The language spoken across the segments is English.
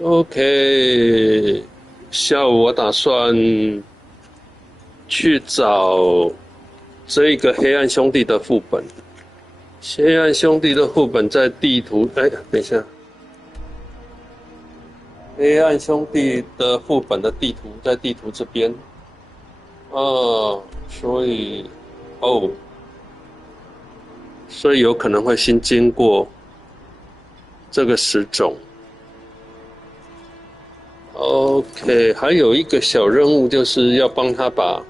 OK，下午我打算去找这个黑暗兄弟的副本。黑暗兄弟的副本在地图，哎，等一下，黑暗兄弟的副本的地图在地图这边。所以，哦，所以有可能会先经过这个石种。OK，还有一个小任务就是要帮他把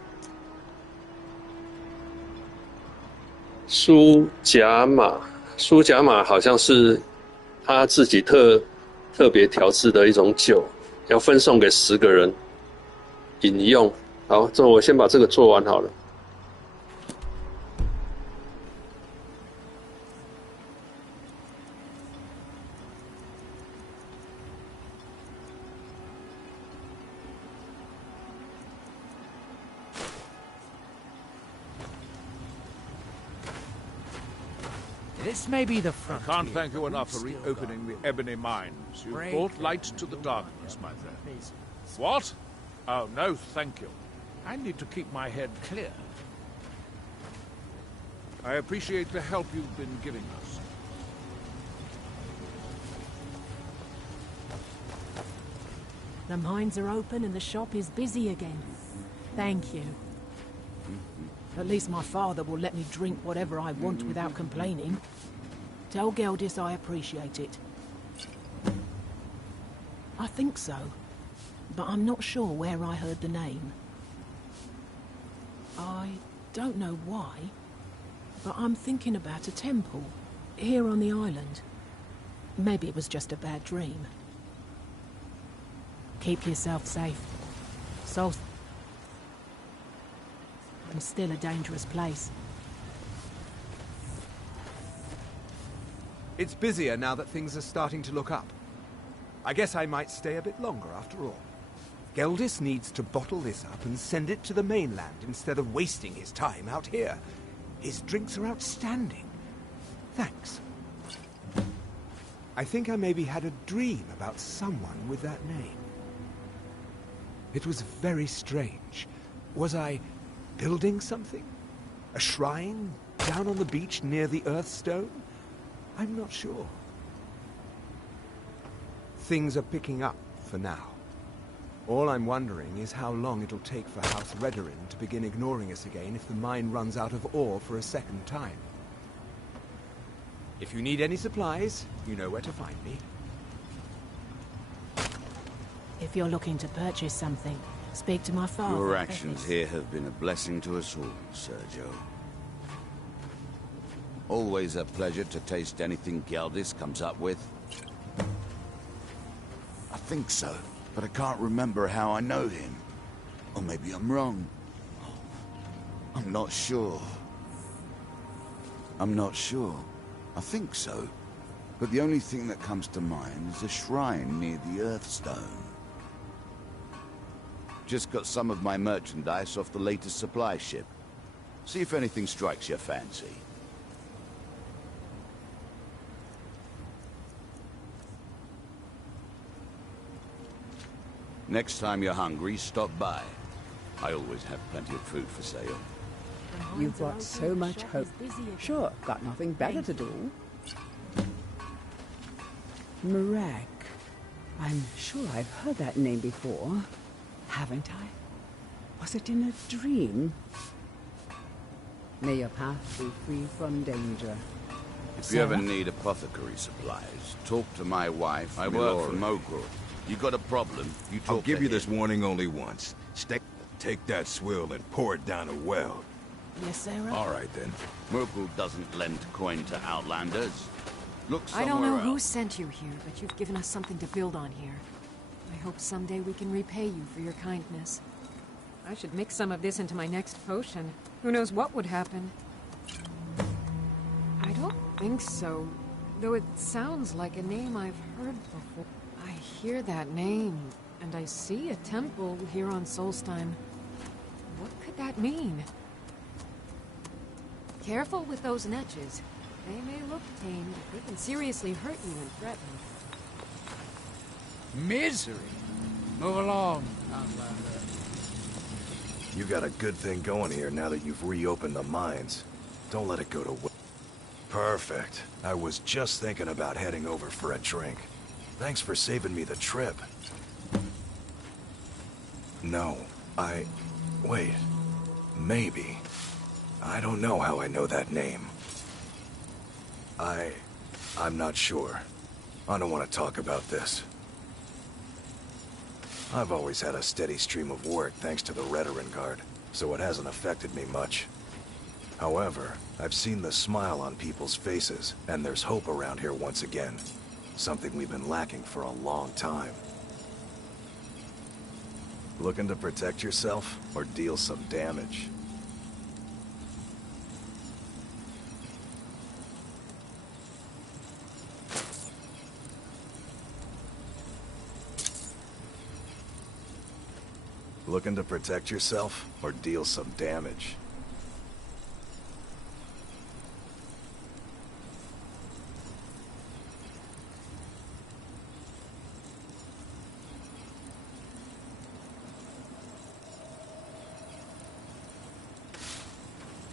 苏甲马好像是他自己特别调制的一种酒，要分送给10个人饮用。好，这我先把这个做完好了。This may be the I front. can't thank you enough for reopening the ebony mines. You've brought light to the darkness, my friend. What? Oh, no, thank you. I need to keep my head clear. I appreciate the help you've been giving us. The mines are open and the shop is busy again. Thank you. At least my father will let me drink whatever I want without complaining. Tell Geldis I appreciate it. I think so, but I'm not sure where I heard the name. I don't know why, but I'm thinking about a temple here on the island. Maybe it was just a bad dream. Keep yourself safe. It's still a dangerous place. It's busier now that things are starting to look up. I guess I might stay a bit longer after all. Geldis needs to bottle this up and send it to the mainland instead of wasting his time out here. His drinks are outstanding. Thanks. I think I maybe had a dream about someone with that name. It was very strange. Was I building something? A shrine down on the beach near the Earthstone? I'm not sure. Things are picking up for now. All I'm wondering is how long it'll take for House Redorin to begin ignoring us again if the mine runs out of ore for a second time. If you need any supplies, you know where to find me. If you're looking to purchase something, speak to my father. Your actions here have been a blessing to us all, Sergio. Always a pleasure to taste anything Geldis comes up with. I think so, but I can't remember how I know him. Or maybe I'm wrong. I'm not sure. I think so. But the only thing that comes to mind is a shrine near the Earthstone. Just got some of my merchandise off the latest supply ship. See if anything strikes your fancy. Next time you're hungry, stop by. I always have plenty of food for sale. You've got so much hope. Sure, got nothing better to do. Marek. I'm sure I've heard that name before. Haven't I? Was it in a dream? May your path be free from danger. If you ever need apothecary supplies, talk to my wife. I work for Mogul. You got a problem, you talk to I'll give you him. this warning only once. Take that swill and pour it down a well. Yes, Sarah? All right, then. Mogul doesn't lend coin to outlanders. Look I somewhere don't know else. who sent you here, but you've given us something to build on here. I hope someday we can repay you for your kindness. I should mix some of this into my next potion. Who knows what would happen? I don't think so, though it sounds like a name I've heard before. I hear that name, and I see a temple here on Solstein. What could that mean? Careful with those netches. They may look tame, but they can seriously hurt you and threaten. Misery. Move along, Outlander. You got a good thing going here now that you've reopened the mines. Don't let it go to waste. Perfect. I was just thinking about heading over for a drink. Thanks for saving me the trip. No, wait. Maybe. I don't know how I know that name. I'm not sure. I don't want to talk about this. I've always had a steady stream of work thanks to the Veteran Guard, so it hasn't affected me much. However, I've seen the smile on people's faces, and there's hope around here once again. Something we've been lacking for a long time. Looking to protect yourself, or deal some damage? Looking to protect yourself, or deal some damage?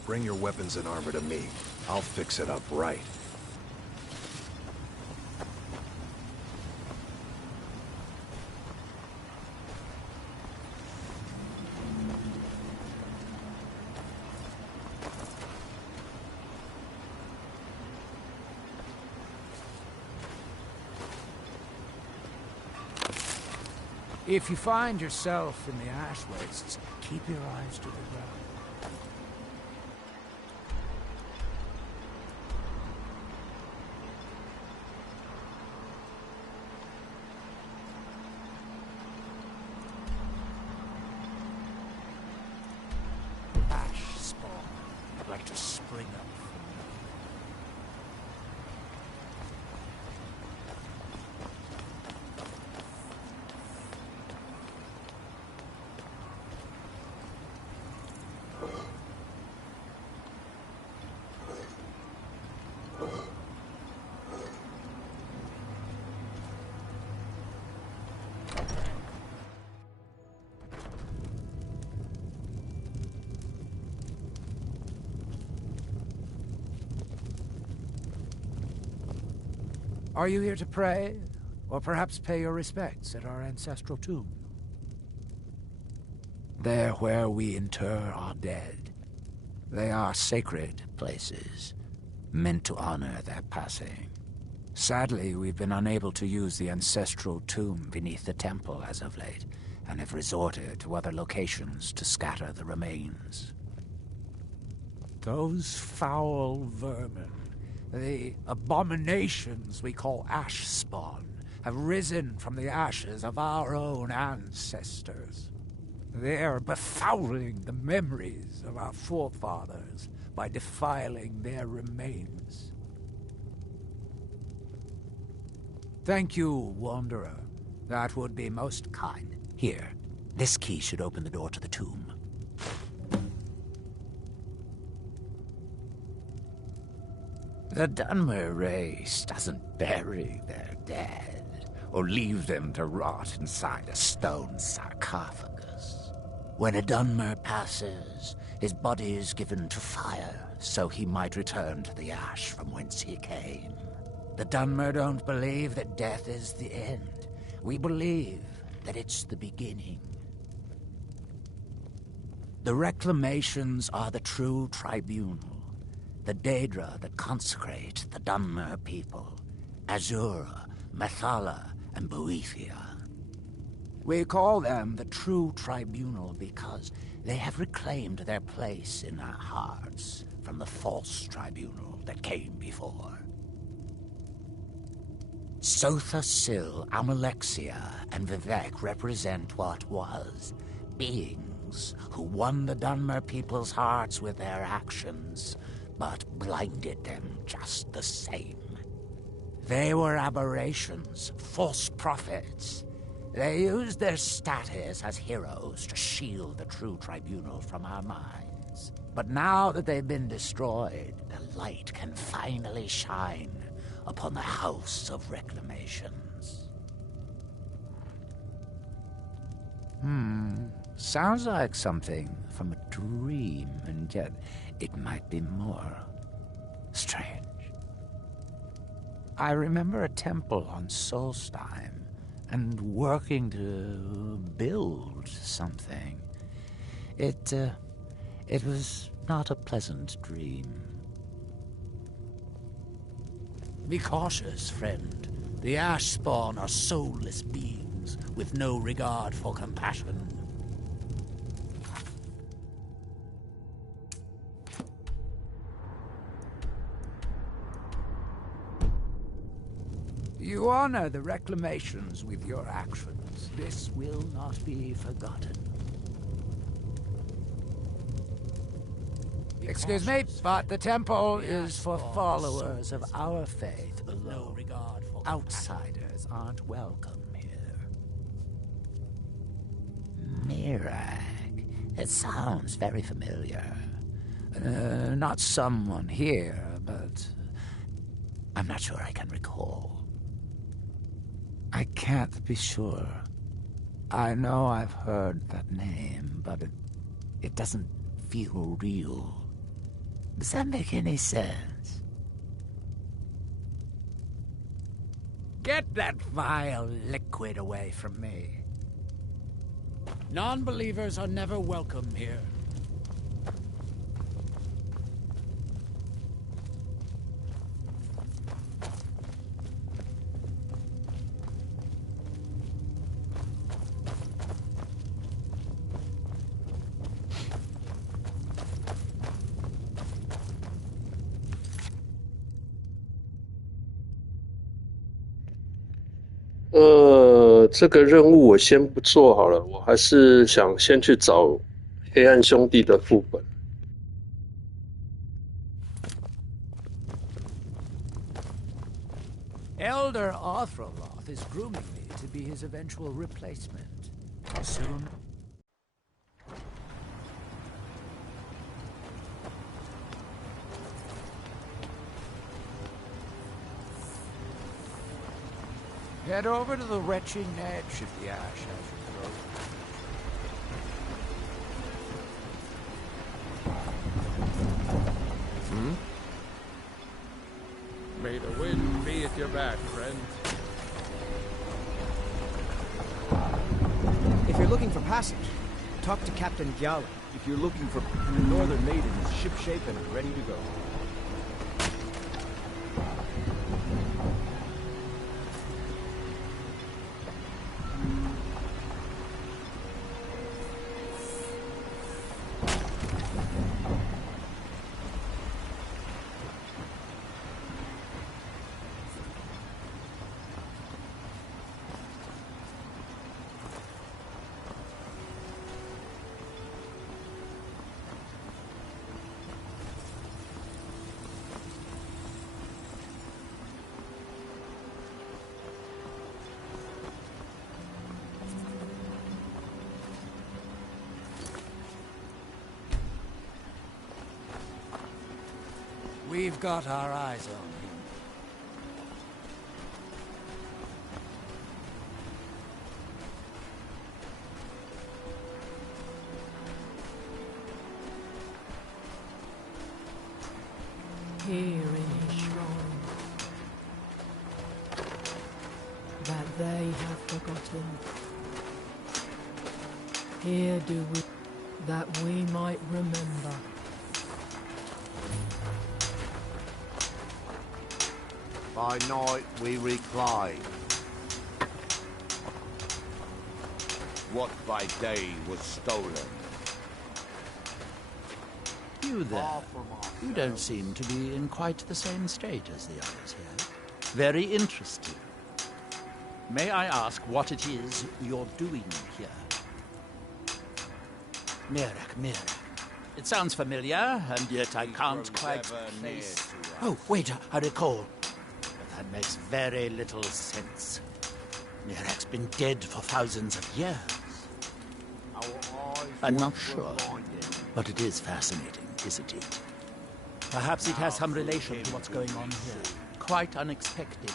Bring your weapons and armor to me. I'll fix it up right. If you find yourself in the ash wastes, keep your eyes to the ground. Ash spawn, like to spring up. Are you here to pray? Or perhaps pay your respects at our ancestral tomb? There where we inter our dead. They are sacred places, meant to honor their passing. Sadly, we've been unable to use the ancestral tomb beneath the temple as of late, and have resorted to other locations to scatter the remains. Those foul vermin, the abominations we call ash spawn, have risen from the ashes of our own ancestors. They are befouling the memories of our forefathers by defiling their remains. Thank you, Wanderer. That would be most kind. Here, this key should open the door to the tomb. The Dunmer race doesn't bury their dead, or leave them to rot inside a stone sarcophagus. When a Dunmer passes, his body is given to fire, so he might return to the ash from whence he came. The Dunmer don't believe that death is the end. We believe that it's the beginning. The reclamations are the true tribunal. The Daedra that consecrate the Dunmer people, Azura, Methala, and Boethia. We call them the true tribunal because they have reclaimed their place in our hearts from the false tribunal that came before. Sotha Sil, Amalexia, and Vivek represent what was, beings who won the Dunmer people's hearts with their actions, but blinded them just the same. They were aberrations, false prophets. They used their status as heroes to shield the true tribunal from our minds. But now that they've been destroyed, the light can finally shine upon the House of Reclamations. Sounds like something from a dream, and yet it might be more strange. I remember a temple on Solstheim, and working to build something. It was not a pleasant dream. Be cautious, friend. The Ash-spawn are soulless beings with no regard for compassion. You honor the reclamations with your actions. This will not be forgotten. Excuse me, but the temple is for followers of our faith alone. Outsiders aren't welcome here. Mirag. It sounds very familiar. Not someone here, but I'm not sure I can recall. I can't be sure. I know I've heard that name, but it doesn't feel real. Does that make any sense? Get that vile liquid away from me. Non-believers are never welcome here.这个任务我先不做好了，我还是想先去找黑暗兄弟的副本。Elder Arthroloth is grooming me to be his eventual replacement. Soon. Head over to the retching edge if the ash has your throat. May the wind be at your back, friend. If you're looking for passage, talk to Captain Gyala. If you're looking for the Northern Maiden is shipshape and ready to go. We've got our eyes on him. Here in his shrine, that they have forgotten. Here do we, that we might remember. By night we recline. What by day was stolen. You there. You don't seem to be in quite the same state as the others here. Very interesting. May I ask what it is you're doing here? Mirag. It sounds familiar, and yet I can't quite place... Oh, wait, I recall. That makes very little sense. Mirag's been dead for thousands of years. I'm not sure, but it is fascinating, isn't it? Perhaps it has some relation to what's going on here. Quite unexpected.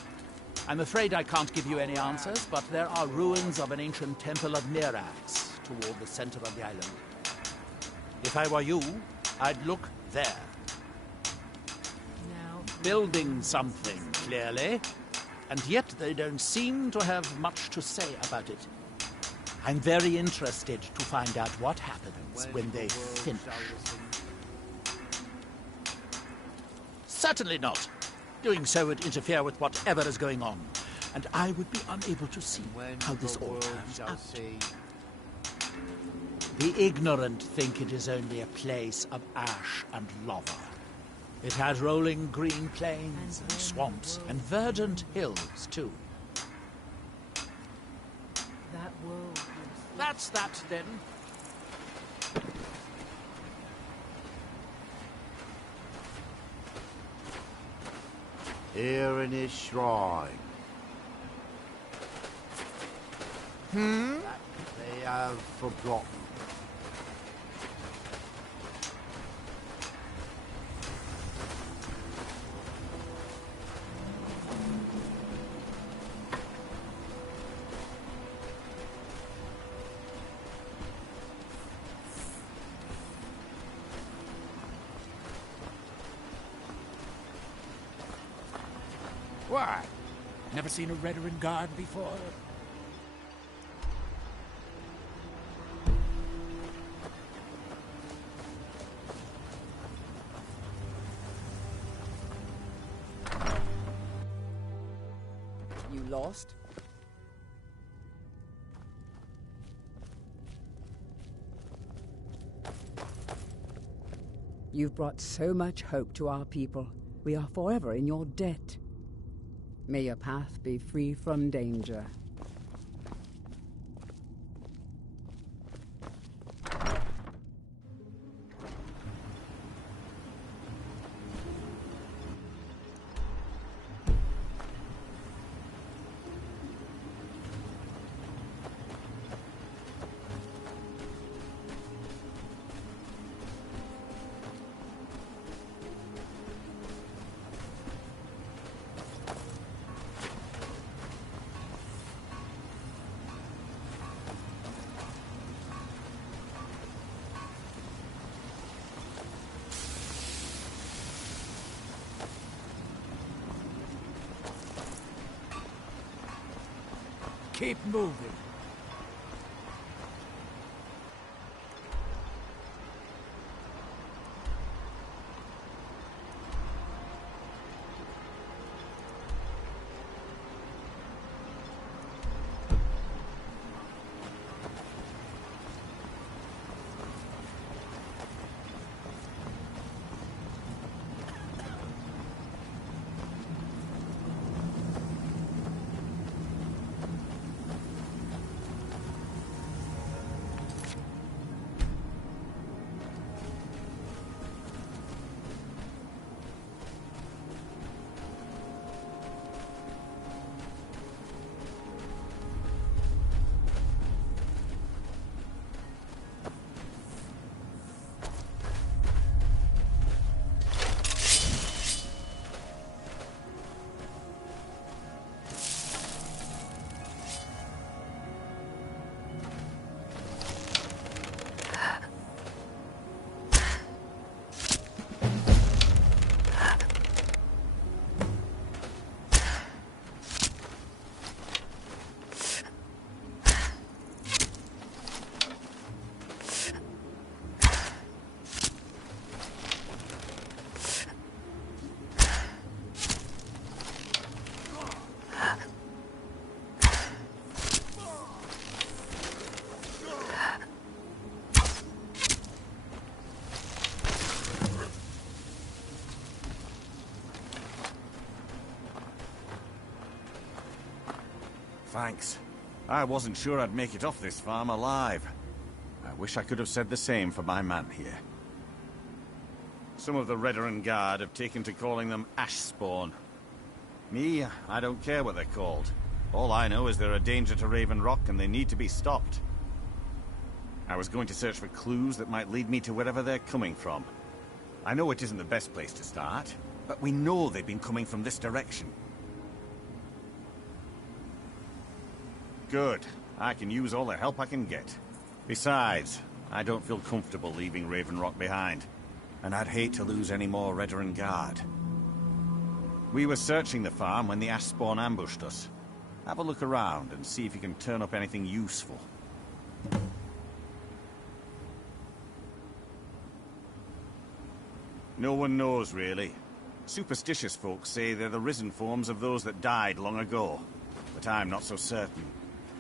I'm afraid I can't give you any answers, but there are ruins of an ancient temple of Mirax toward the center of the island. If I were you, I'd look there. Now, Building something, clearly. And yet they don't seem to have much to say about it. I'm very interested to find out what happens when they finish. Certainly not. Doing so would interfere with whatever is going on, and I would be unable to see how this all turns out. The ignorant think it is only a place of ash and lava. It has rolling green plains and swamps and verdant hills, too. that world. That's that, then. Here in his shrine. That they have forgotten. Why? Never seen a Redoran guard before? You lost? You've brought so much hope to our people. We are forever in your debt. May your path be free from danger. Keep moving. Thanks. I wasn't sure I'd make it off this farm alive. I wish I could have said the same for my man here. Some of the Redoran Guard have taken to calling them Ashspawn. Me, I don't care what they're called. All I know is they're a danger to Raven Rock and they need to be stopped. I was going to search for clues that might lead me to wherever they're coming from. I know it isn't the best place to start, but we know they've been coming from this direction. Good. I can use all the help I can get. Besides, I don't feel comfortable leaving Raven Rock behind, and I'd hate to lose any more Redoran Guard. We were searching the farm when the ash spawn ambushed us. Have a look around and see if you can turn up anything useful. No one knows, really. Superstitious folks say they're the risen forms of those that died long ago, but I'm not so certain.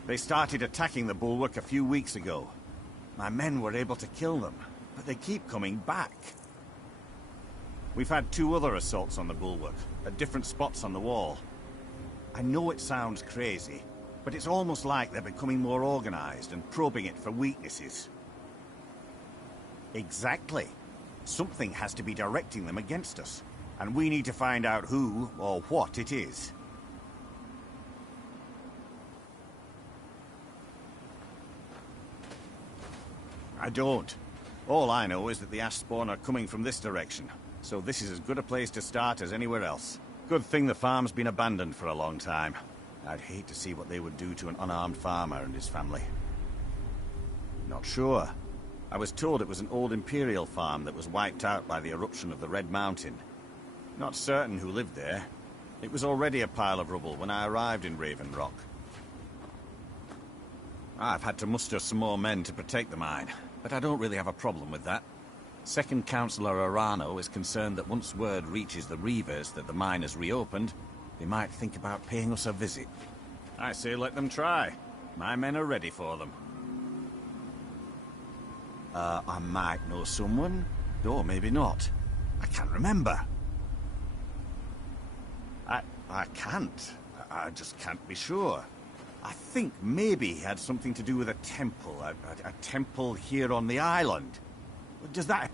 They started attacking the bulwark a few weeks ago. My men were able to kill them, but they keep coming back. We've had 2 other assaults on the bulwark, at different spots on the wall. I know it sounds crazy, but it's almost like they're becoming more organized and probing it for weaknesses. Exactly. Something has to be directing them against us, and we need to find out who or what it is. I don't. All I know is that the ash spawn are coming from this direction, so this is as good a place to start as anywhere else. Good thing the farm's been abandoned for a long time. I'd hate to see what they would do to an unarmed farmer and his family. Not sure. I was told it was an old Imperial farm that was wiped out by the eruption of the Red Mountain. Not certain who lived there. It was already a pile of rubble when I arrived in Raven Rock. I've had to muster some more men to protect the mine, but I don't really have a problem with that. Second Councillor Arano is concerned that once word reaches the Reavers that the mine has reopened, they might think about paying us a visit. I say let them try. My men are ready for them. I might know someone, or maybe not. I can't remember. I can't. I just can't be sure. I think maybe he had something to do with a temple. A temple here on the island. Does that...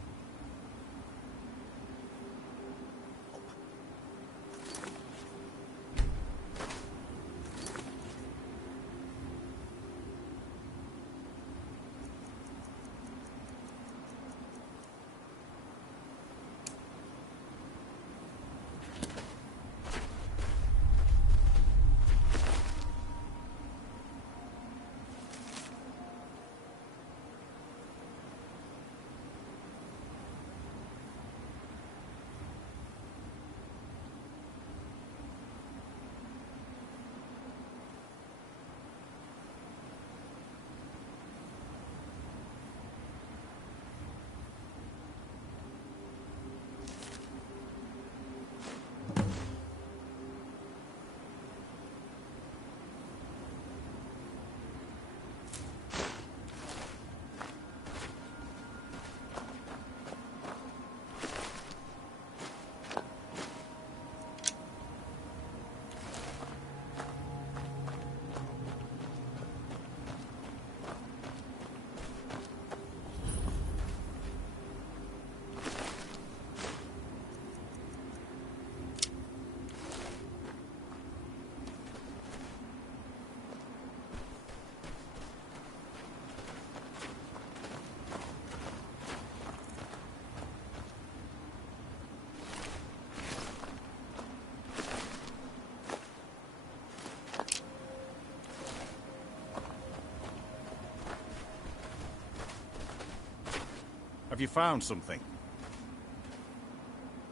Have you found something?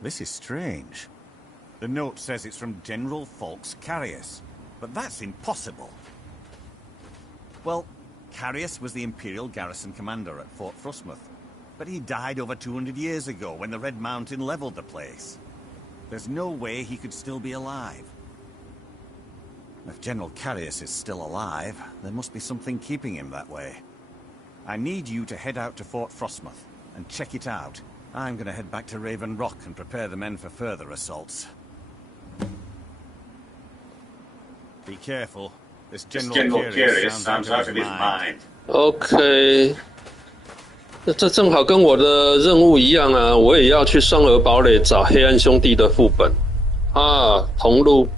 This is strange. The note says it's from General Falx Carius, but that's impossible. Well, Carius was the Imperial garrison commander at Fort Frostmoth, but he died over 200 years ago when the Red Mountain leveled the place. There's no way he could still be alive. If General Carius is still alive, there must be something keeping him that way. I need you to head out to Fort Frostmoth and check it out. I'm gonna head back to Raven Rock and prepare the men for further assaults. Be careful. This General Carius sounds out of his mind. OK， 这正好跟我的任务一样啊，我也要去双鹅堡垒找黑暗兄弟的副本啊，同路。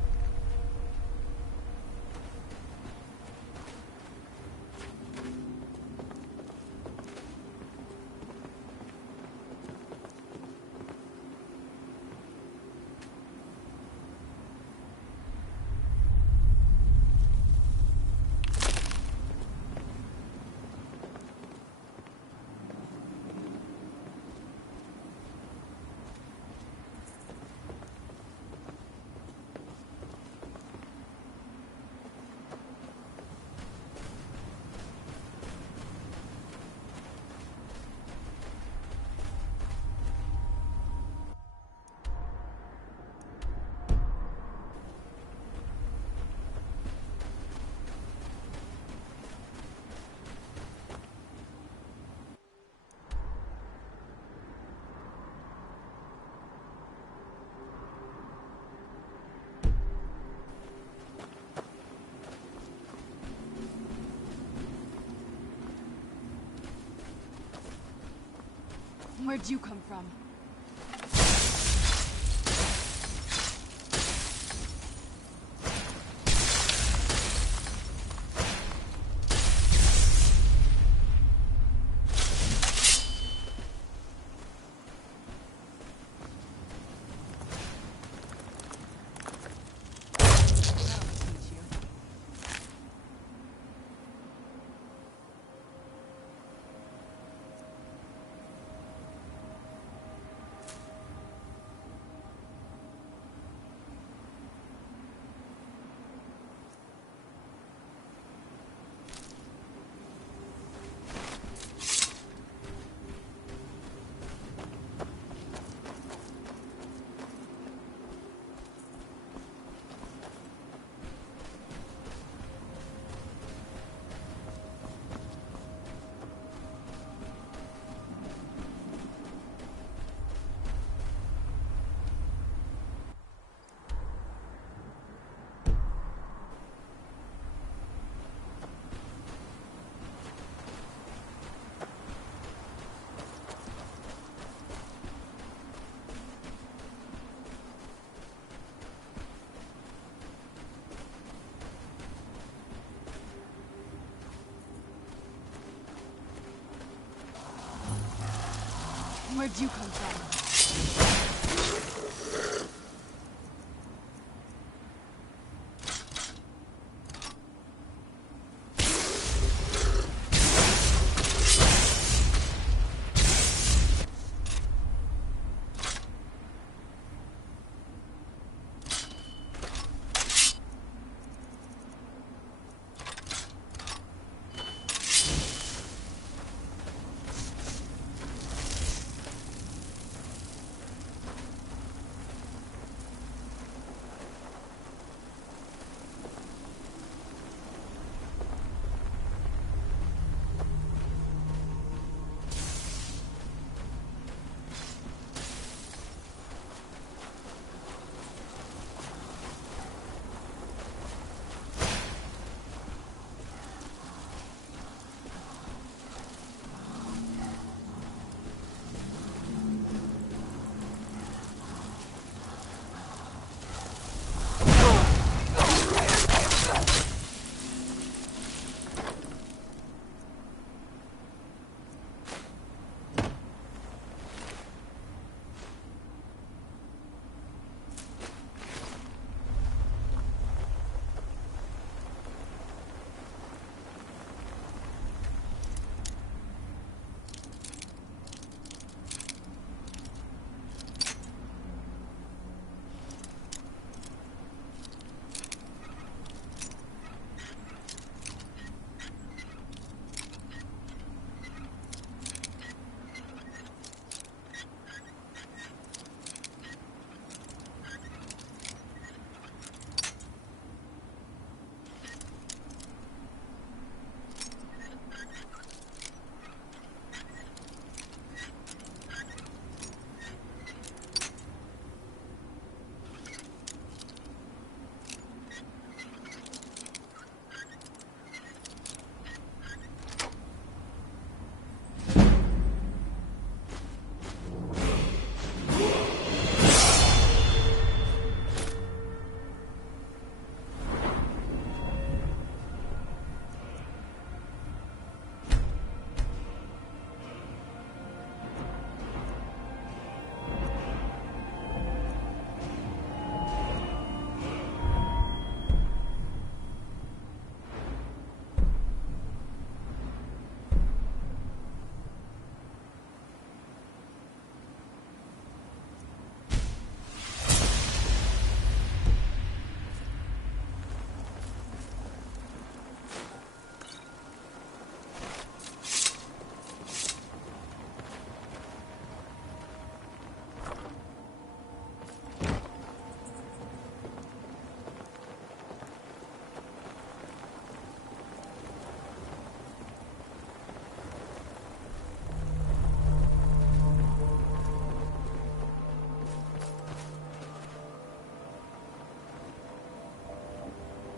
Where'd you come from? Where'd you come from?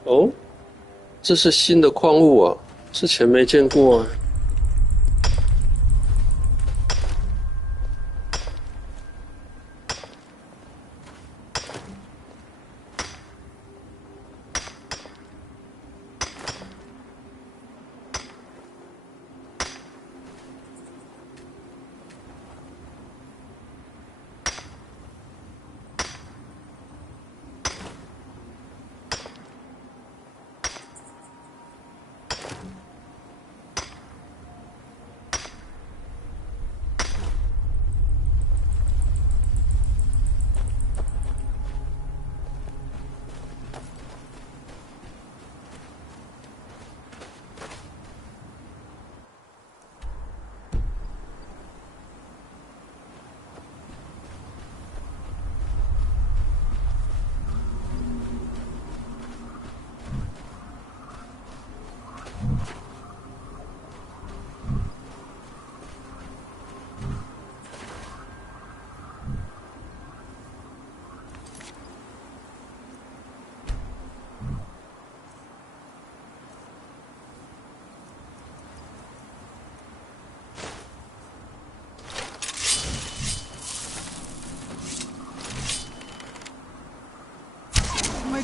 哦，这是新的矿物啊，之前没见过啊。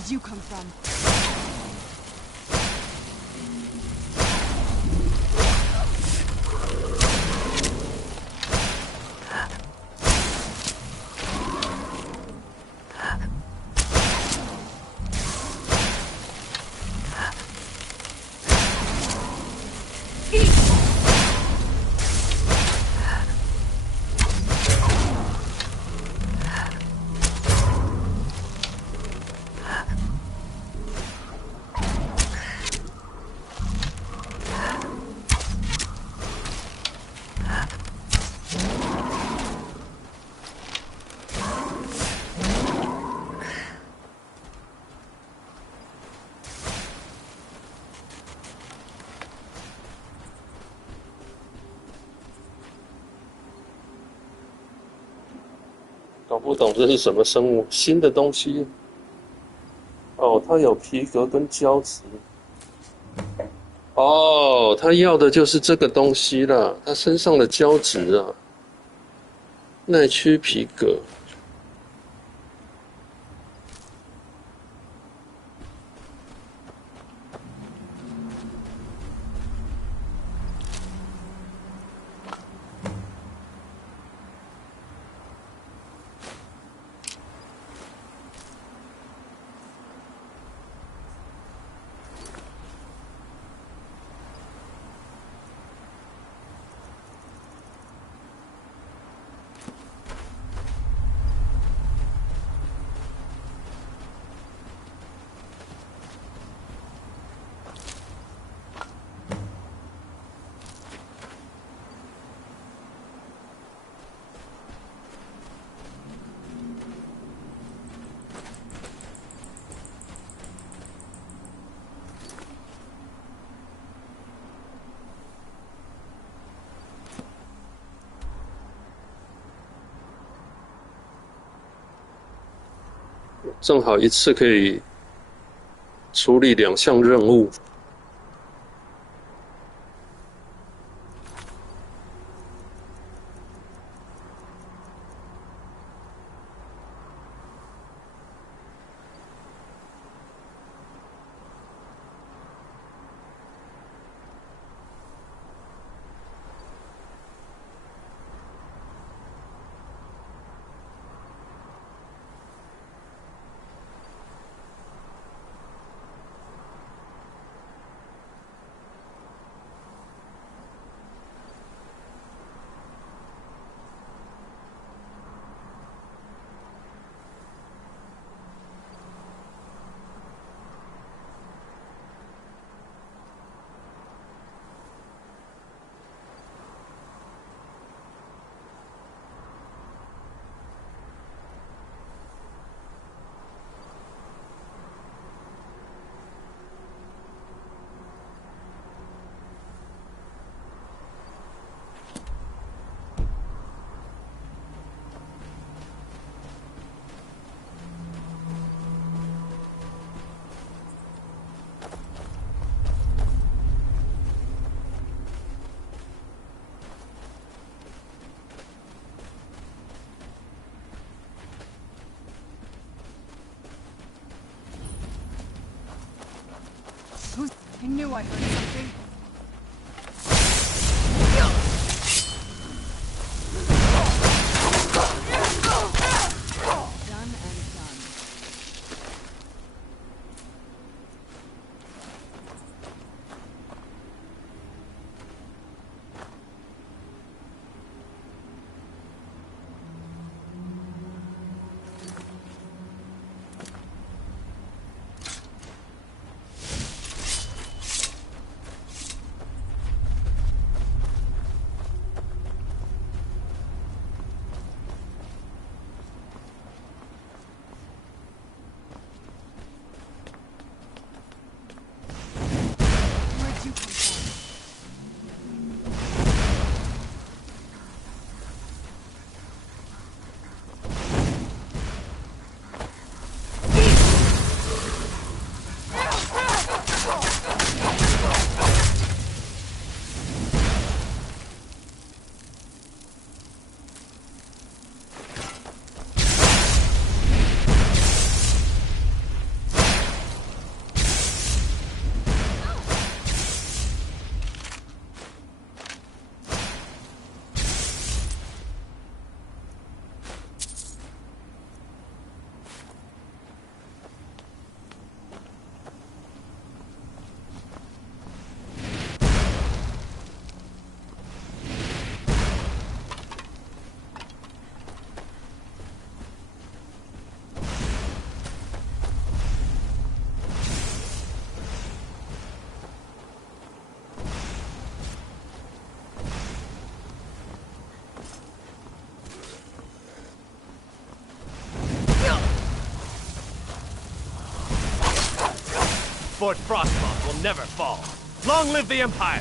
Where'd you come from? Eat! 搞不懂这是什么生物，新的东西。哦，它有皮革跟胶质。哦，他要的就是这个东西啦，他身上的胶质啊，耐屈皮革。正好一次可以处理2项任务。I knew I heard something. Done and done. Fort Frostmoth will never fall. Long live the Empire!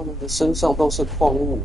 他们的身上都是矿物。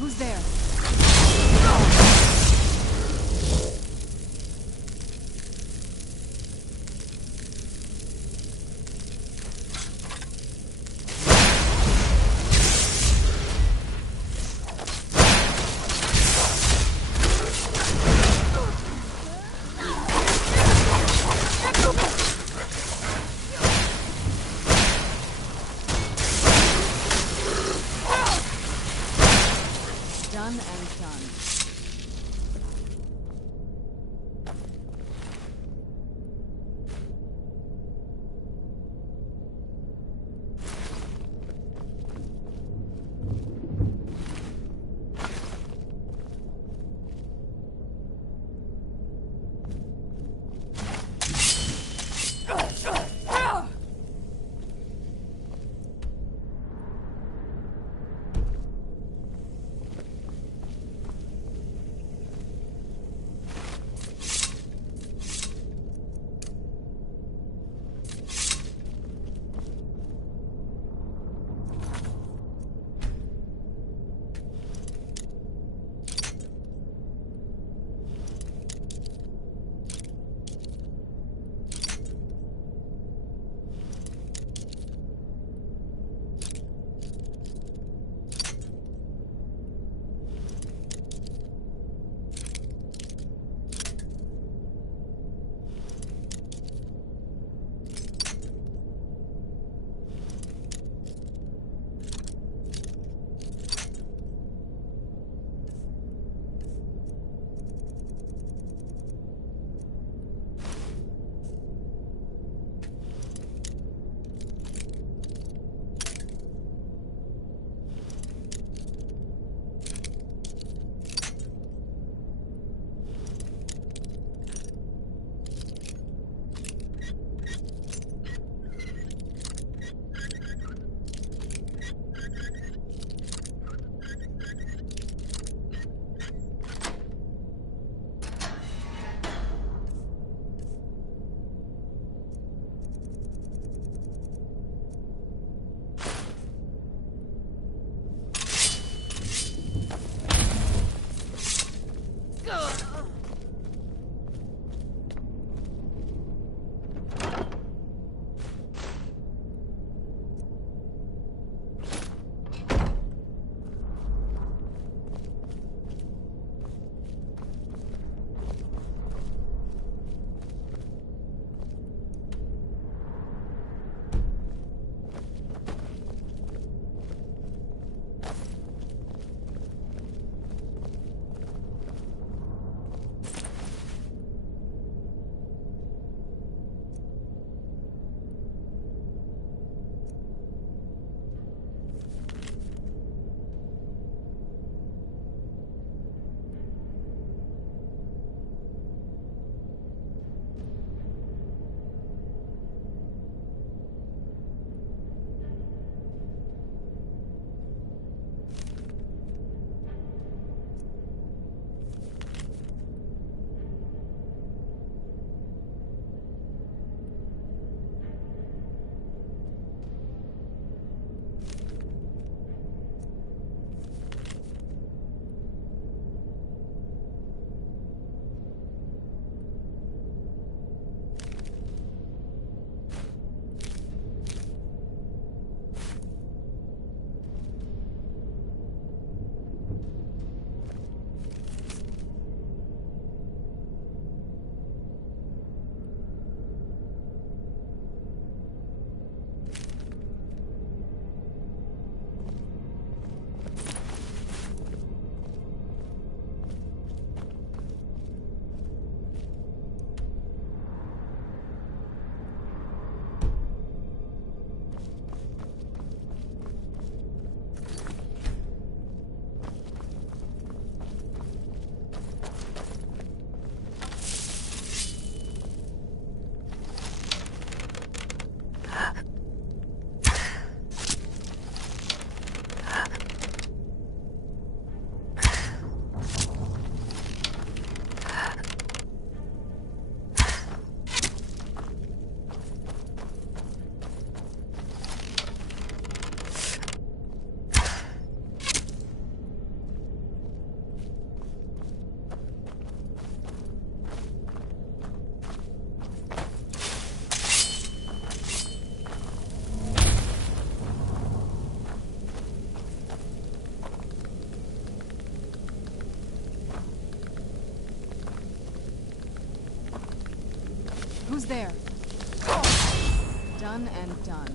Who's there? Done and done. Who's there? Done and done.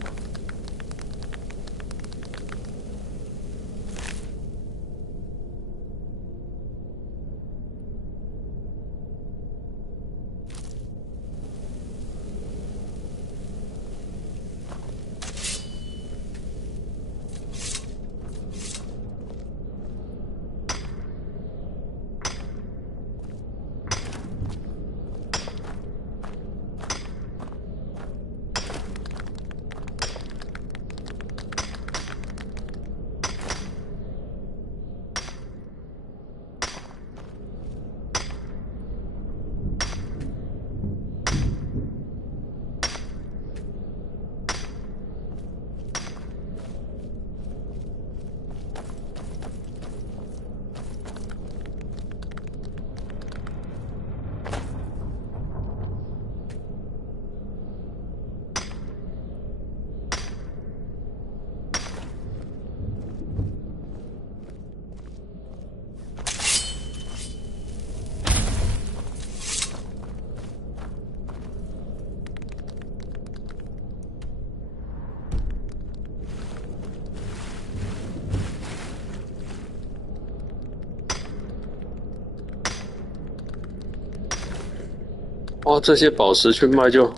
哦，这些宝石去卖就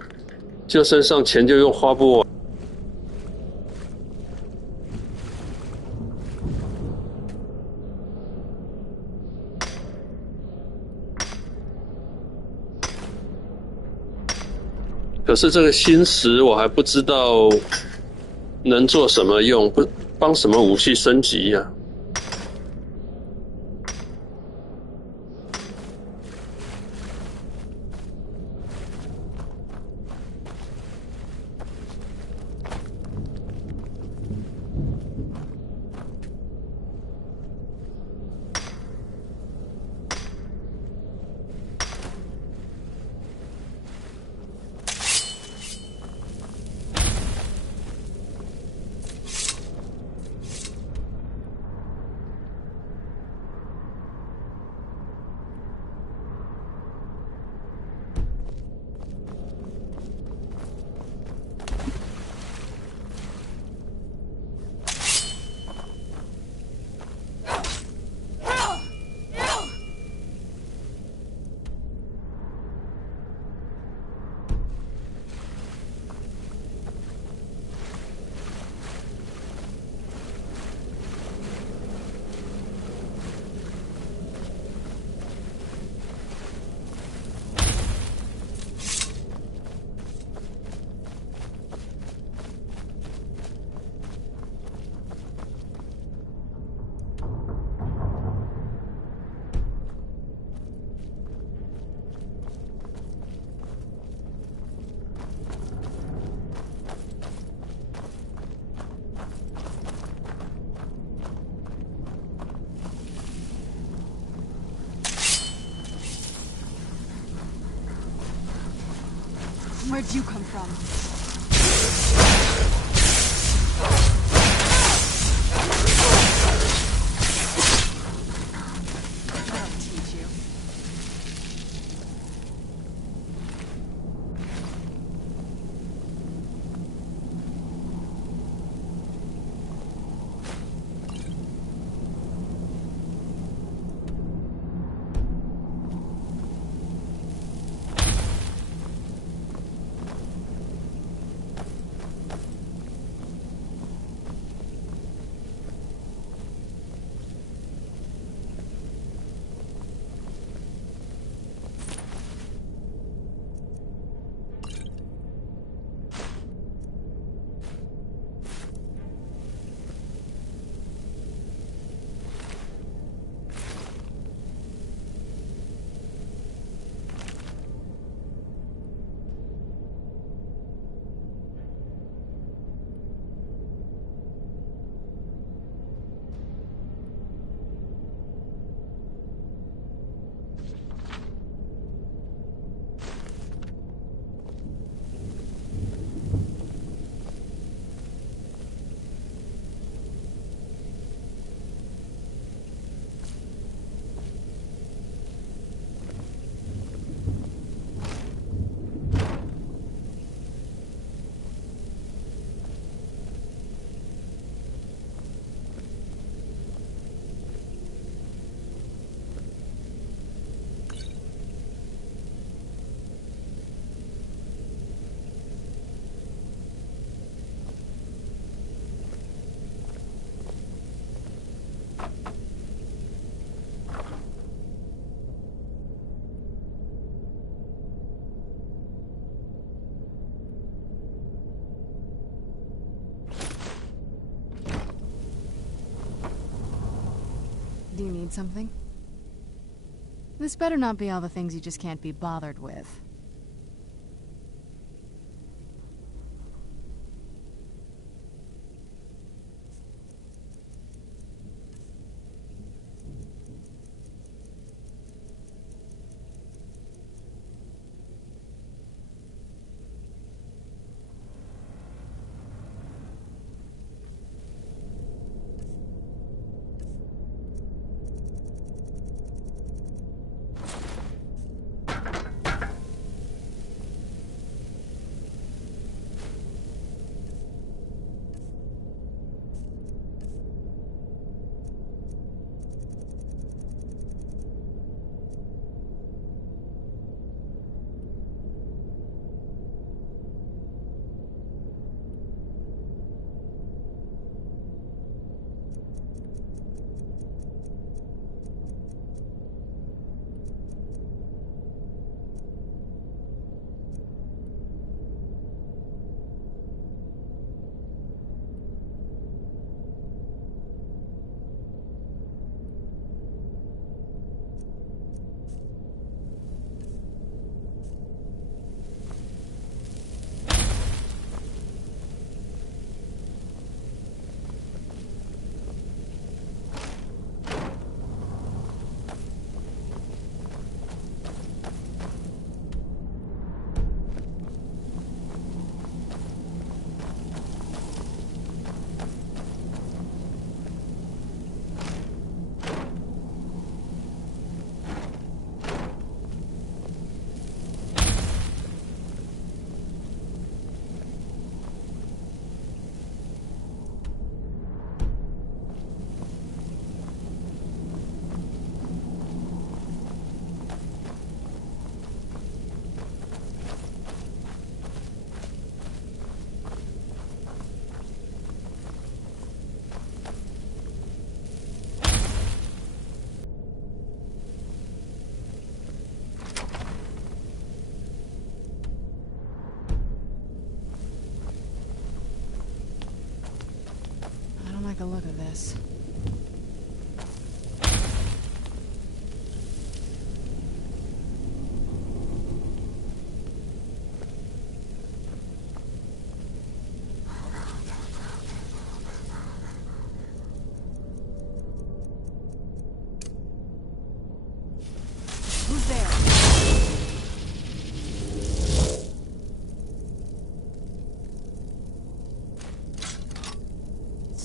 身上钱就用花不完。可是这个新石我还不知道能做什么用，不帮什么武器升级呀？Where'd you come from? I'll teach you. Do you need something? This better not be all the things you just can't be bothered with.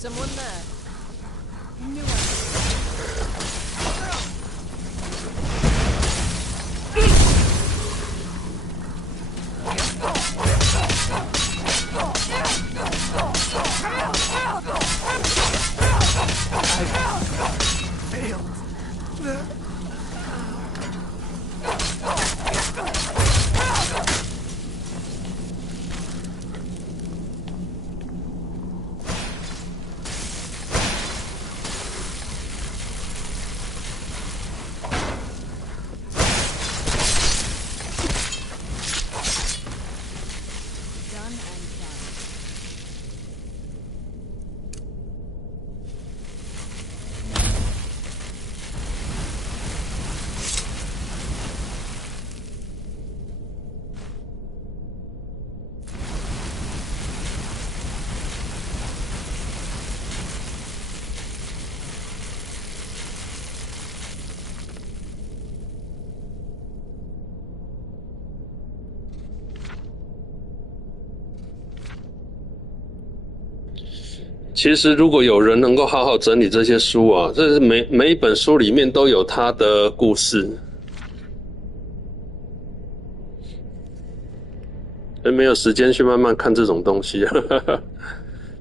someone there. Knew其实如果有人能够好好整理这些书啊，这是每一本书里面都有它的故事。没有时间去慢慢看这种东西。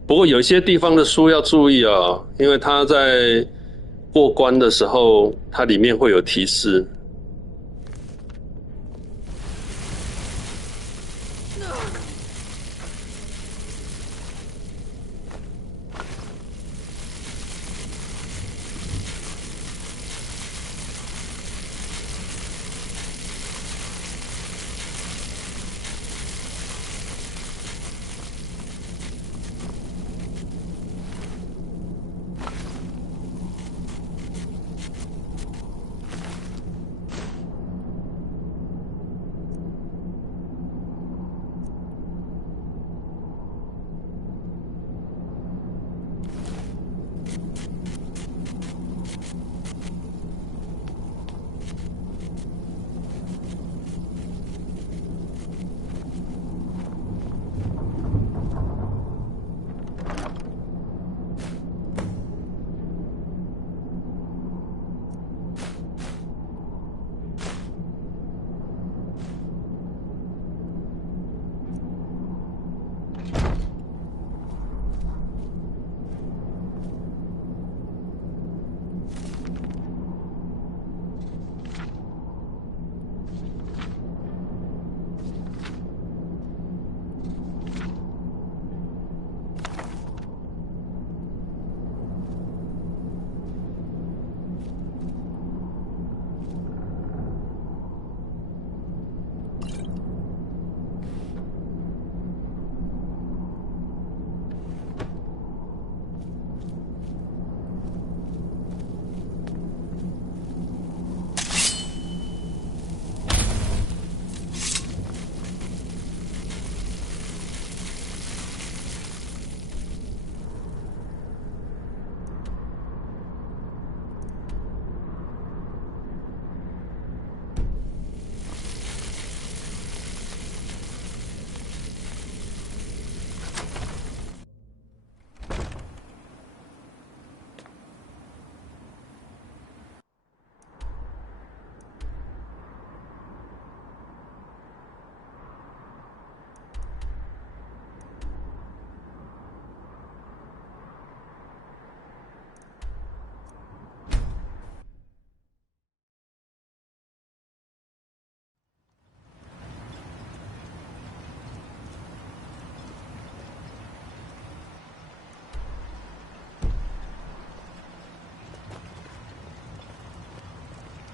不过有一些地方的书要注意啊，因为它在过关的时候，它里面会有提示。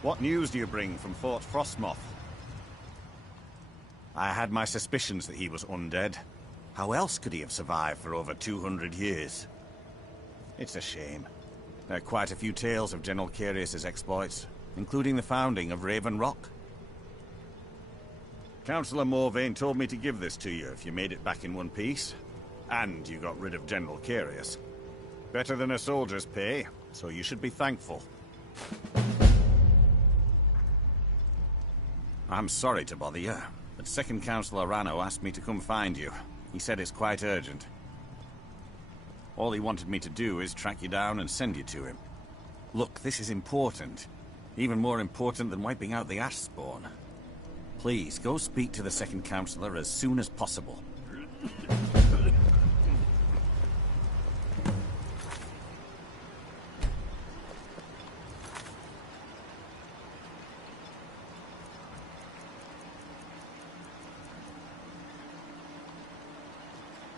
What news do you bring from Fort Frostmoth? I had my suspicions that he was undead. How else could he have survived for over 200 years? It's a shame. There are quite a few tales of General Carius's exploits, including the founding of Raven Rock. Councillor Morvain told me to give this to you if you made it back in one piece. And you got rid of General Carius. Better than a soldier's pay, so you should be thankful. I'm sorry to bother you, but Second Councillor Rano asked me to come find you. He said it's quite urgent. All he wanted me to do is track you down and send you to him. Look, this is important. Even more important than wiping out the Ashspawn. Please, go speak to the second counselor as soon as possible.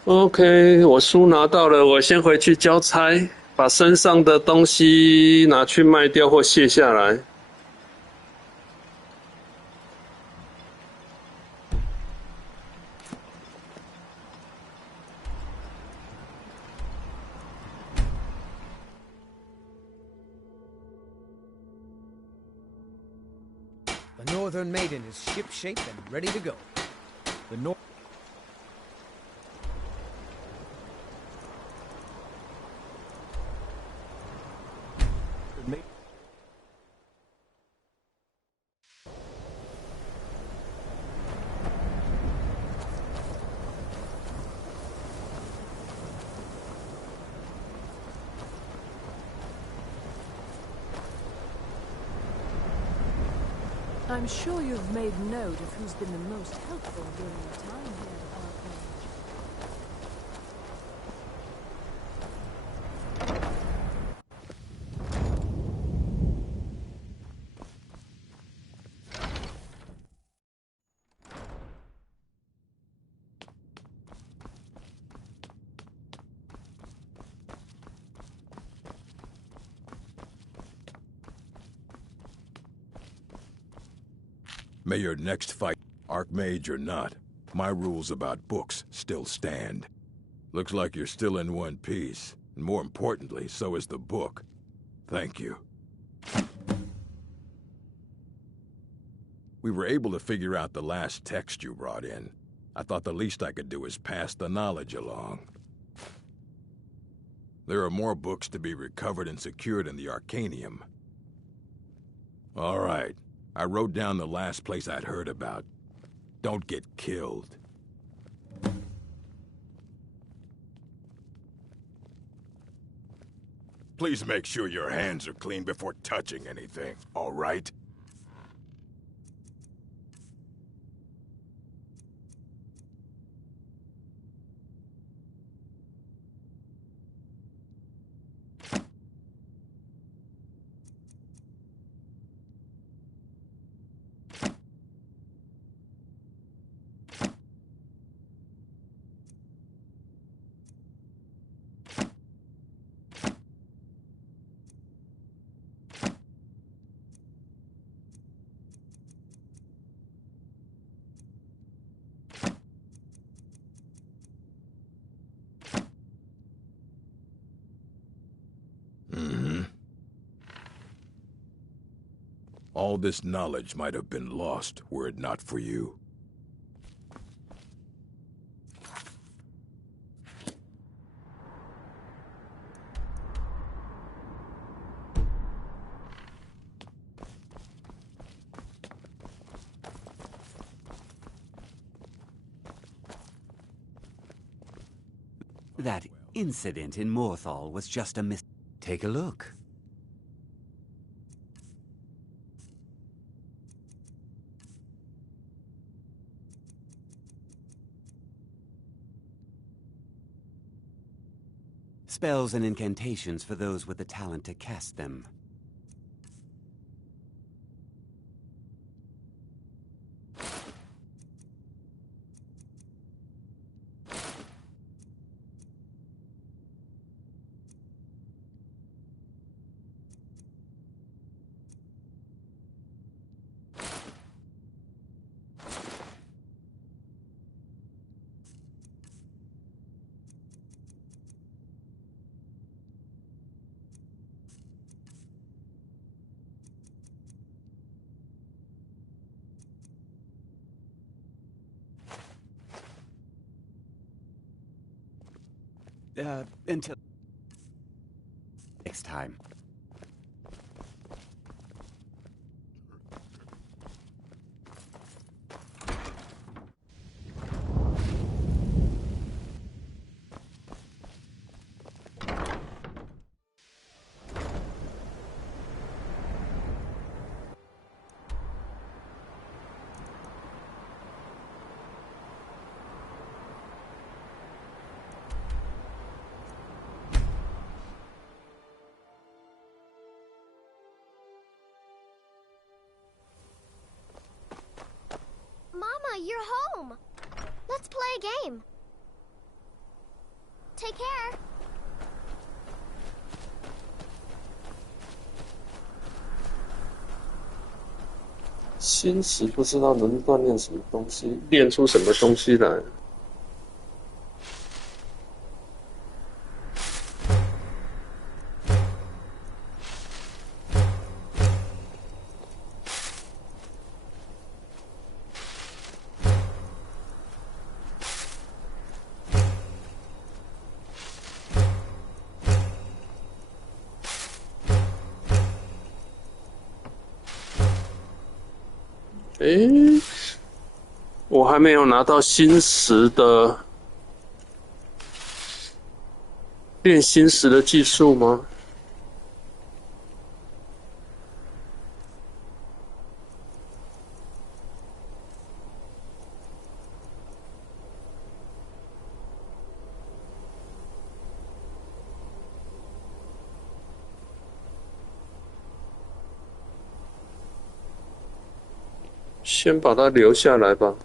OK， 我书拿到了，我先回去交差，把身上的东西拿去卖掉或卸下来。The Northern Maiden is shipshape and ready to go. The North. I'm sure you've made note of who's been the most helpful during your time here at Archmage. May your next fight, Archmage or not, my rules about books still stand. Looks like you're still in one piece, and more importantly, so is the book. Thank you. We were able to figure out the last text you brought in. I thought the least I could do is pass the knowledge along. There are more books to be recovered and secured in the Arcanium. All right. I wrote down the last place I'd heard about. Don't get killed. Please make sure your hands are clean before touching anything, all right? All this knowledge might have been lost were it not for you. That incident in Morthal was just a mis- Take a look. Spells and incantations for those with the talent to cast them. Until next time. you're home. Let's play a game. Take care. 心石不知道能锻炼什么东西，练出什么东西来。我还没有拿到心石的练心石的技术吗？先把它留下来吧。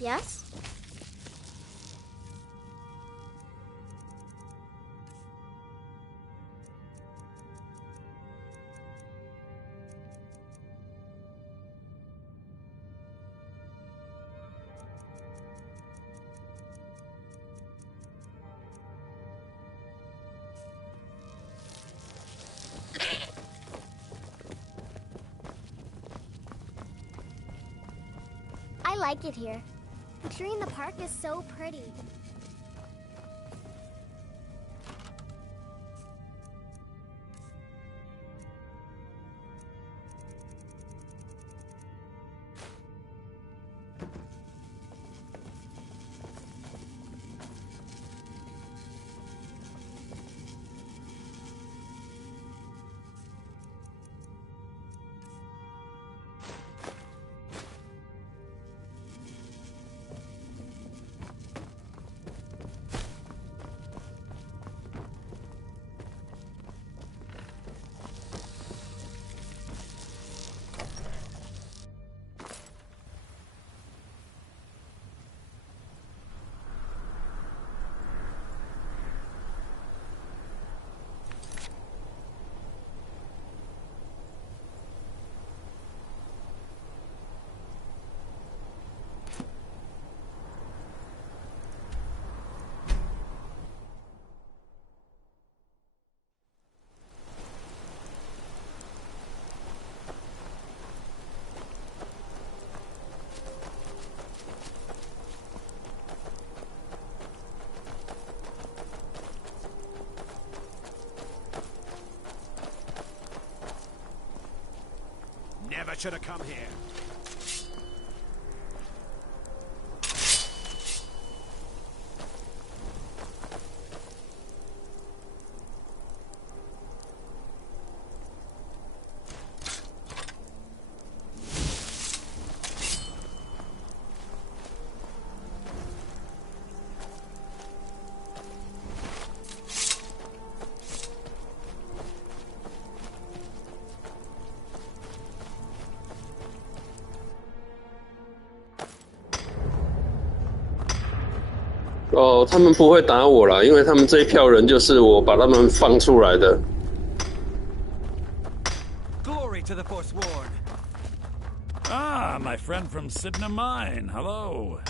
Yes? I like it here. The tree in the park is so pretty. get you to come here? 哦，他们不会打我啦，因为他们这一票人就是我把他们放出来的。Glory to the Forsworn. Ah, my friend from Sidna Mine. Hello.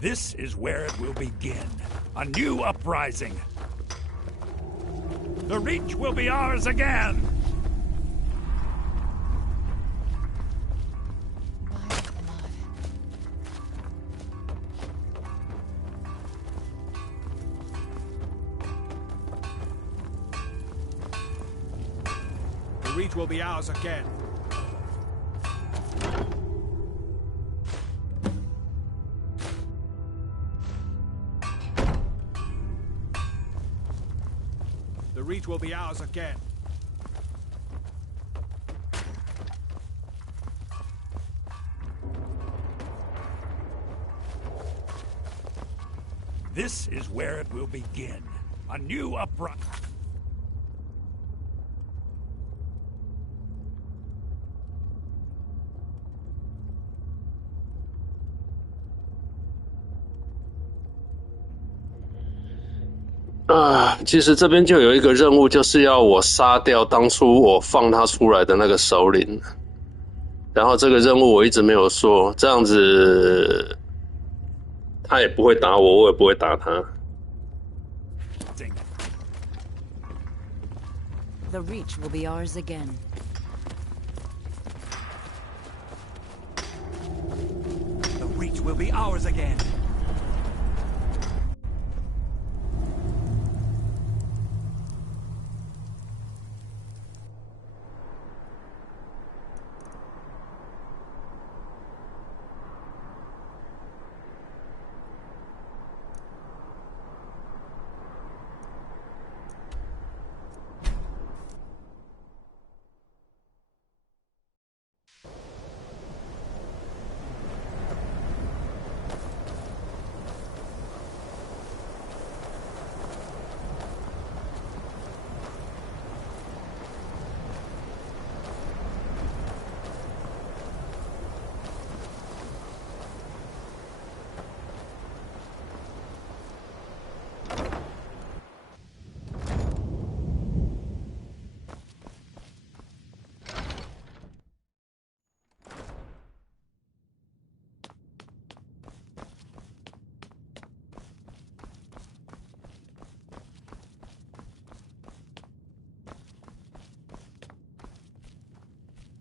This is where it will begin. A new uprising. The Reach will be ours again. The Reach will be ours again. The Reach will be ours again. This is where it will begin. A new uprising.啊，其实这边就有一个任务，就是要我杀掉当初我放他出来的那个首领。然后这个任务我一直没有说，这样子他也不会打我，我也不会打他。The Reach will be ours again. The Reach will be ours again.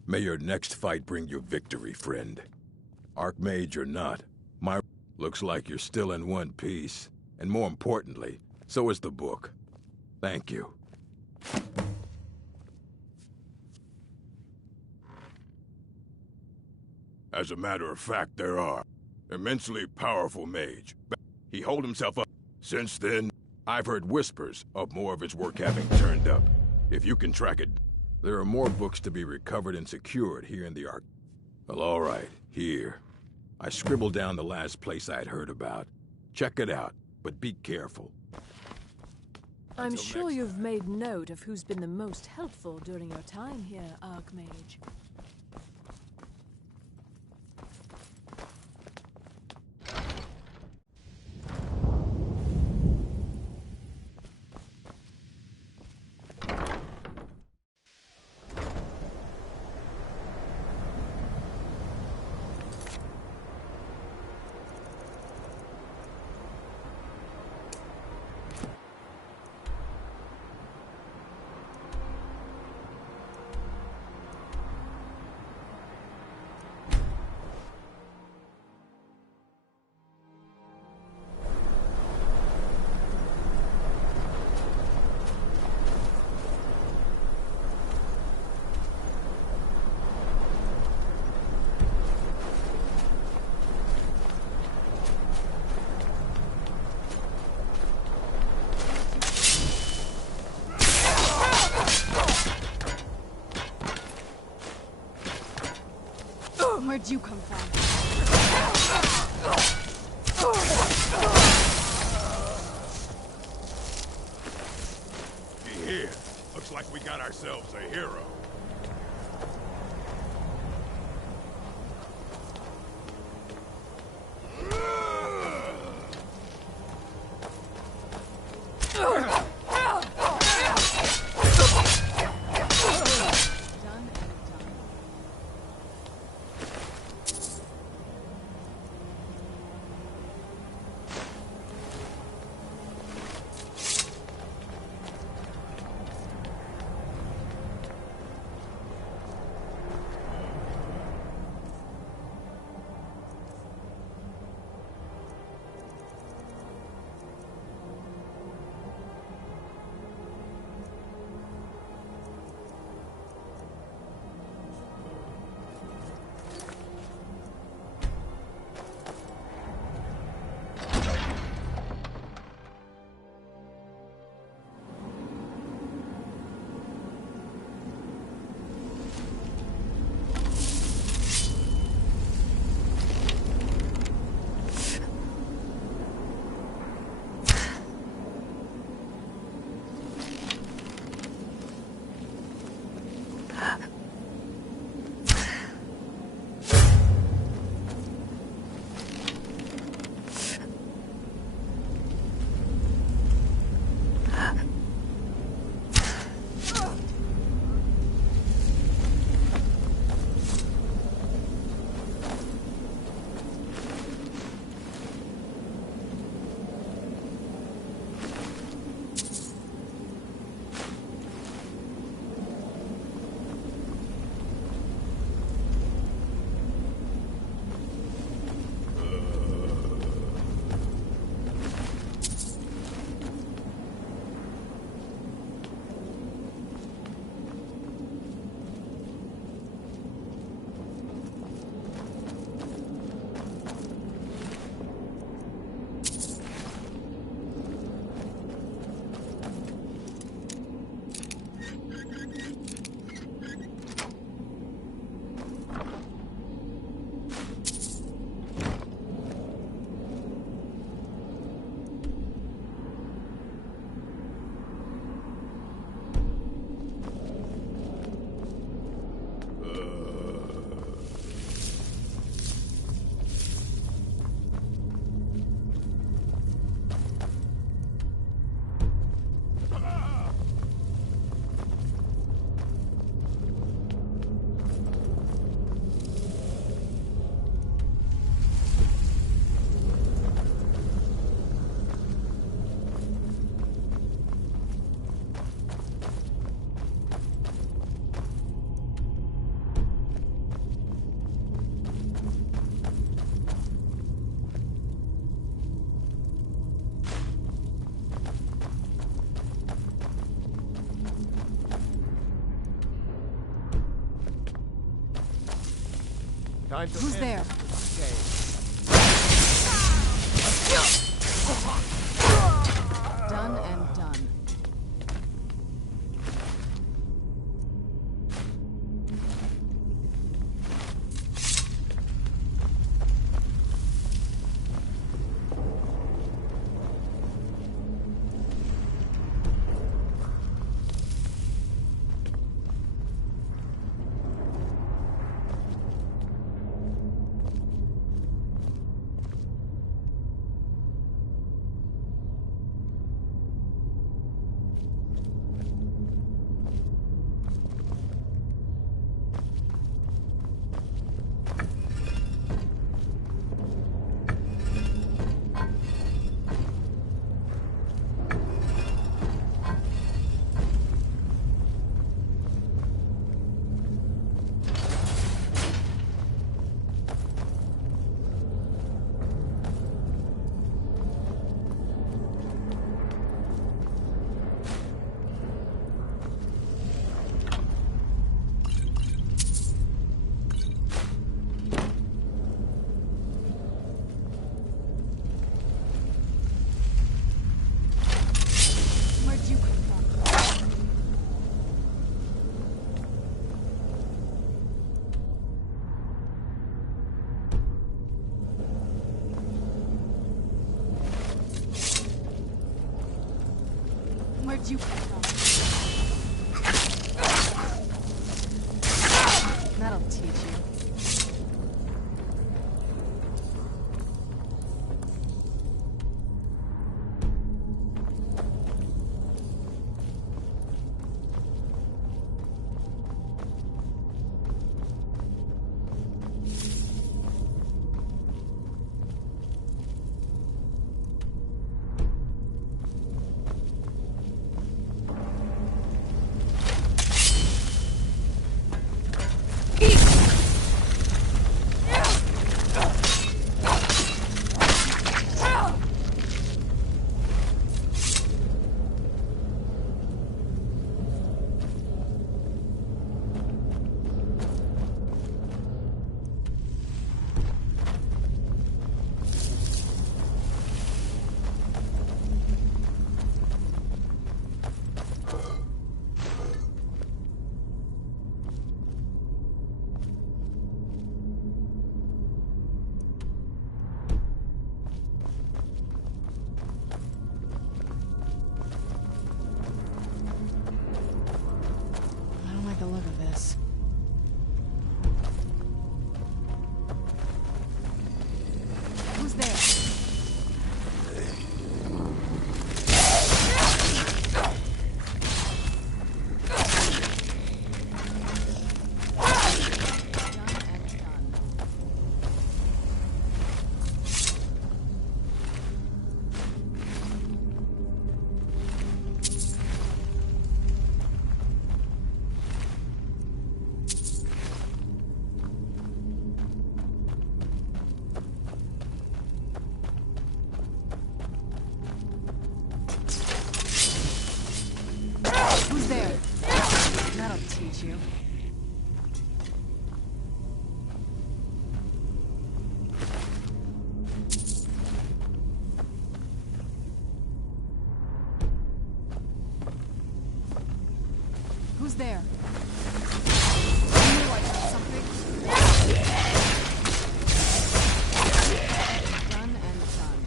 May your next fight bring you victory, friend. Archmage or not, my looks like you're still in one piece. And more importantly, so is the book. Thank you. As a matter of fact, there are. Immensely powerful mage. He holed himself up. Since then, I've heard whispers of more of his work having turned up. If you can track it, there are more books to be recovered and secured here in the Ark. Well, all right, here. I scribbled down the last place I'd heard about. Check it out, but be careful. I'm sure you've made note of who's been the most helpful during your time here, Archmage. ourselves a hero. Who's there? Done and done. Where'd you come from? Who's there? I knew I heard something. Done and done.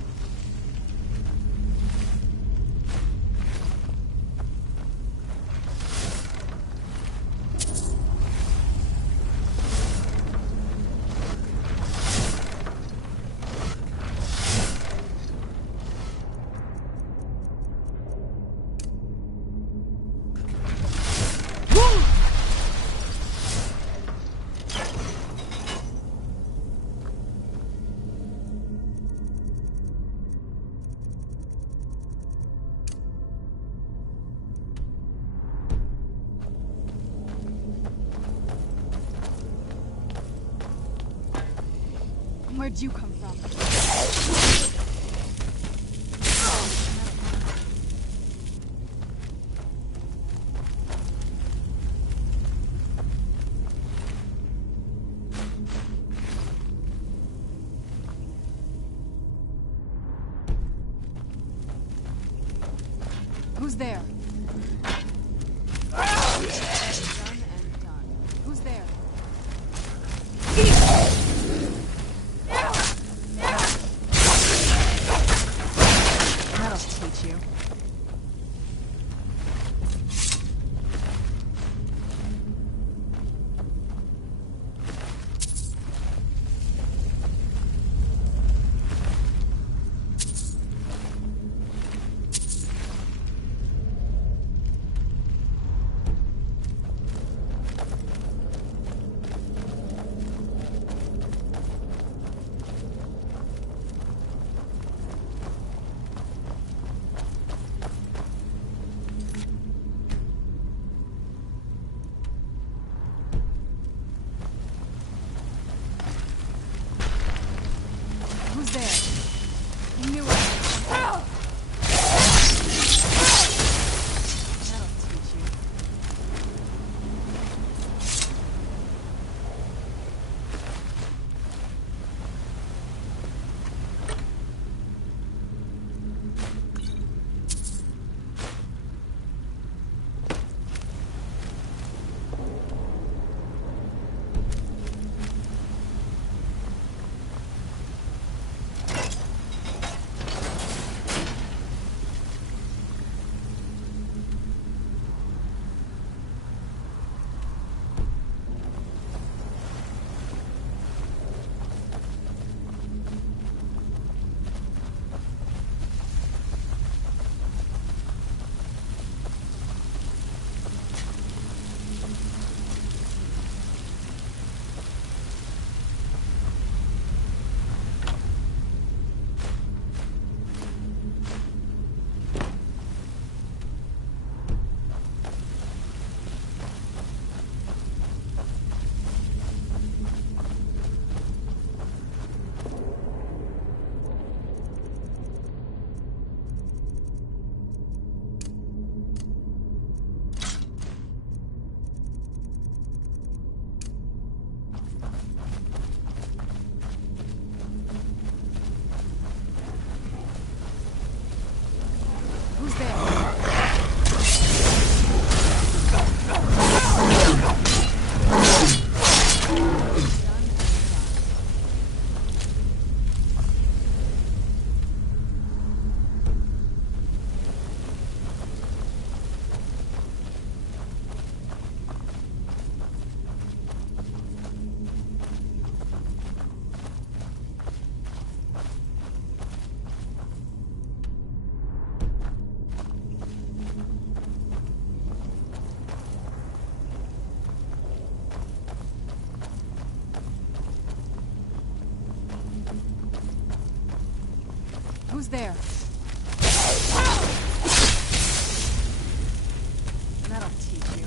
Where'd you come from? Who's there? Done and done. Who's there? That'll teach you. Who's there? I knew it. That'll teach you. Who's there? Who's there? That'll teach you.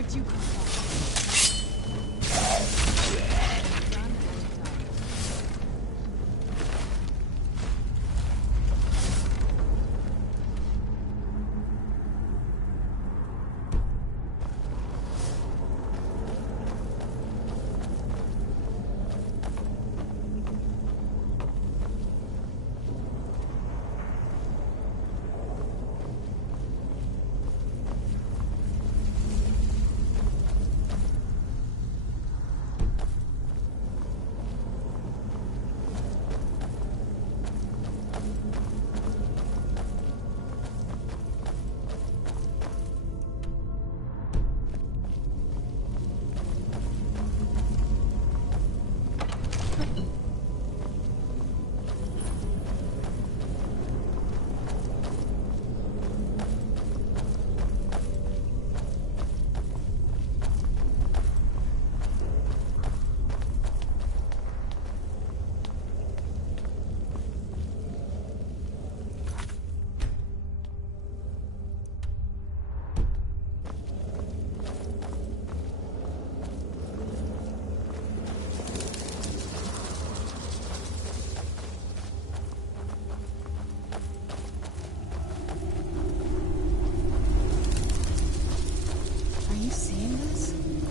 Where'd you come from?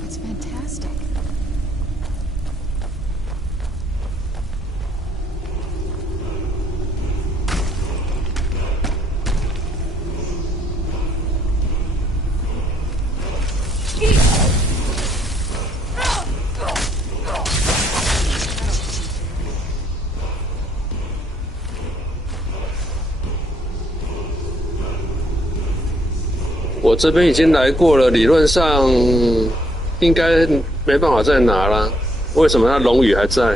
Fantastic. 我这边已经来过了，理论上应该没办法再拿了。为什么它龙羽还在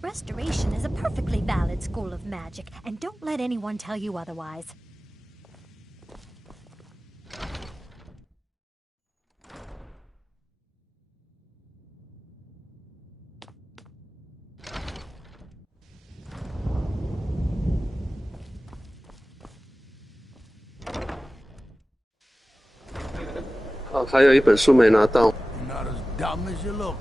？Restoration is a perfectly valid school of magic, and don't let anyone tell you otherwise. Oh, 还有一本书没拿到。 You're not as dumb as you look.